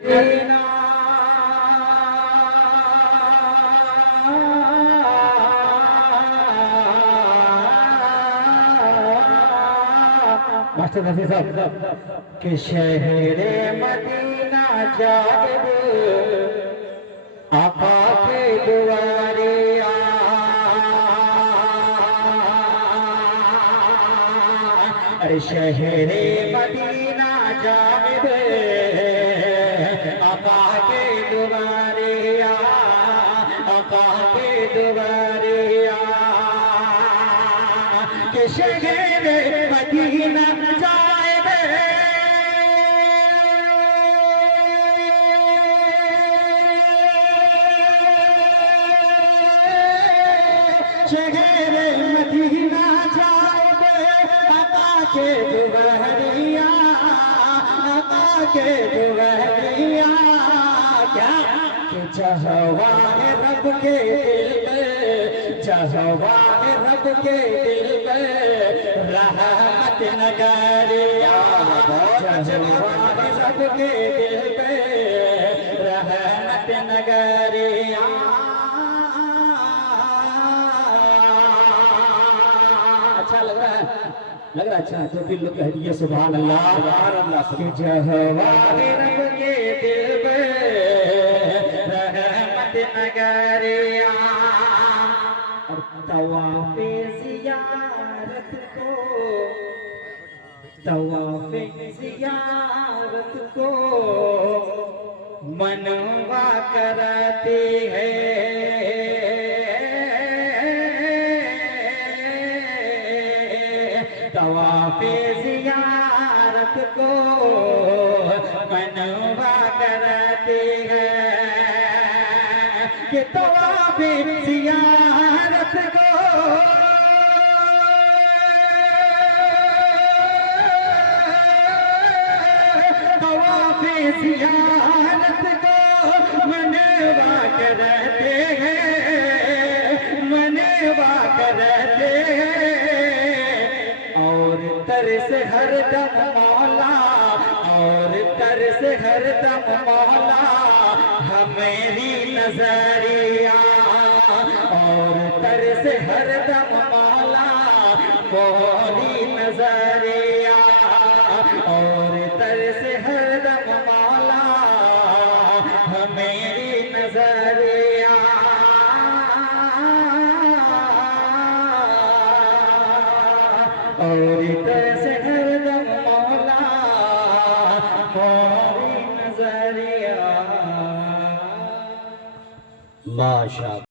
Medina master Nafi साहब के शहरे मदीना जाए आका के दुआरे अरे शहरे मदीना जाए आका के दुआरे आका के दुआरे के शहरे मदीना शहरे मदीना जाए आका के दुआरिया आका के दुआरिया क्या कि जहवा है रब के दिल में जहवा है रब के दिल में रहमत नगरिया जहवा है रब के दिल में रहमत नगरिया अच्छा लग रहा है अच्छा तो फिर लोग कह दिए सुभान अल्लाह कि जहवारे रब के दिल में रहमत नगरिया और तवाफे ज़ियारत को मनवा करती है तवाफे ज़ियारत को मनवा करती है कि तवाफे ज़ियारत को तवाफे ज़ियारत को मनवा करते हैं मनवा करते हैं और तरस हर दम मौला और तरस हर दम मौला हमेरी नजरिया और तरस हर दम मौला मोरी नजरिया और तरस हर दम मौला हमेरी नजरिया और से हरदम मौला मोरी नजरिया माशा